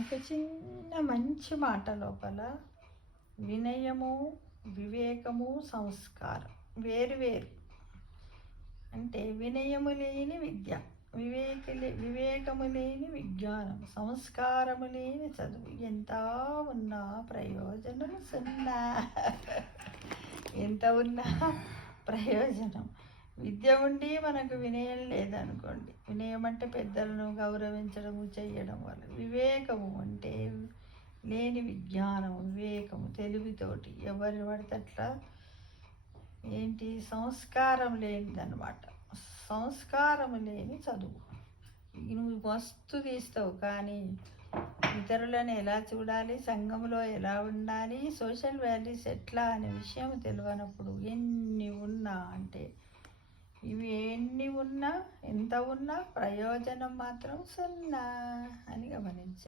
ఒక చిన్న మంచి మాట లోపల వినయము, వివేకము, సంస్కారం వేరు వేరు. అంటే వినయము లేని విద్య, వివేకము లేని విజ్ఞానం, సంస్కారము లేని చదువు, ఎంత ఉన్నా ప్రయోజనము సున్నా. ఎంత ఉన్నా ప్రయోజనం. విద్య ఉండి మనకు వినయం లేదనుకోండి, వినయం అంటే పెద్దలను గౌరవించడము చేయడం వల్ల, వివేకము అంటే లేని విజ్ఞానము, వివేకము తెలివితోటి ఎవరిని పడితే అట్లా ఏంటి సంస్కారం లేనిదన్నమాట. సంస్కారం లేని చదువు. నువ్వు మస్తు తీస్తావు కానీ ఇతరులను ఎలా చూడాలి, సంఘంలో ఎలా ఉండాలి, సోషల్ వాల్యూస్ ఎట్లా అనే విషయం తెలియనప్పుడు ఎన్ని ఉన్నా అంటే ఇవి ఎన్ని ఉన్నా ఎంత ఉన్నా ప్రయోజనం మాత్రం సున్నా అని గమనించాలి.